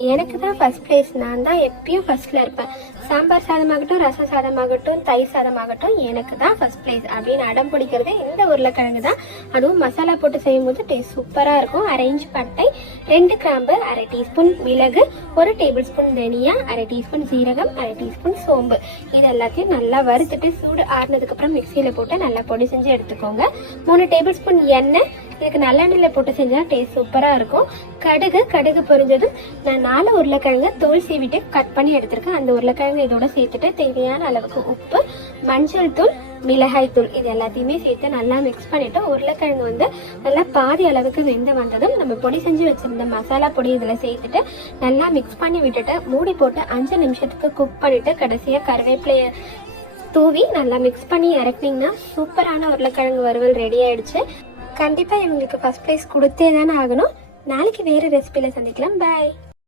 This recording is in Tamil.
எனக்கு தான் ஃபர்ஸ்ட் பிளேஸ். நான் தான் எப்பயும் ஃபர்ஸ்ட்ல இருப்பேன். சாம்பார் சாதமாகட்டும், ரசம் சாதமாகட்டும், தயிர் சாதமாகட்டும் எனக்கு தான் ஃபர்ஸ்ட் பிளேஸ் அப்படின்னு அடம் பிடிக்கிறது இந்த உருளைக்கிழங்கு தான். அதுவும் மசாலா போட்டு செய்யும்போது டேஸ்ட் சூப்பராக இருக்கும். அரேஞ்ச் பட்டை, 2 கிராம்பு, 1/2 டீஸ்பூன் மிளகு, 1 டேபிள் ஸ்பூன் தனியா, 1/2 டீஸ்பூன் சீரகம், 1/2 டீஸ்பூன் சோம்பு. இது எல்லாத்தையும் நல்லா வறுத்துட்டு சூடு ஆறுனதுக்கு அப்புறம் மிக்சியில் போட்டு நல்லா பொடி செஞ்சு எடுத்துக்கோங்க. 3 டேபிள் ஸ்பூன் எண்ணெய், இதுக்கு நல்லெண்ணெயில் போட்டு செஞ்சால் டேஸ்ட் சூப்பராக இருக்கும். கடுகு பொரிஞ்சதும் நான் 4 உருளைக்கிழங்கு தோல் சீவிட்டு கட் பண்ணி எடுத்திருக்கேன். அந்த உருளைக்கிழங்கு இதோட சேர்த்துட்டு தேவையான அளவுக்கு உப்பு, மஞ்சள் தூள், மிளகாய் தூள் இது எல்லாத்தையுமே சேர்த்து நல்லா மிக்ஸ் பண்ணிட்டு உருளைக்கிழங்கு வந்து நல்லா பாதி அளவுக்கு வெந்து வந்ததும் நம்ம பொடி செஞ்சு வச்சிருந்த மசாலா பொடி இதில் சேர்த்துட்டு நல்லா மிக்ஸ் பண்ணி விட்டுட்டு மூடி போட்டு 5 நிமிஷத்துக்கு குக் பண்ணிட்டு கடைசியாக கருவேப்பிலையை தூவி நல்லா மிக்ஸ் பண்ணி இறக்குனீங்கன்னா சூப்பரான உருளைக்கிழங்கு வறுவல் ரெடி ஆயிடுச்சு. கண்டிப்பாக இவங்களுக்கு ஃபர்ஸ்ட் ப்ரைஸ் கொடுத்தே தானே ஆகணும். நாளைக்கு வேறு ரெசிபியில் சந்திக்கலாம். பாய்.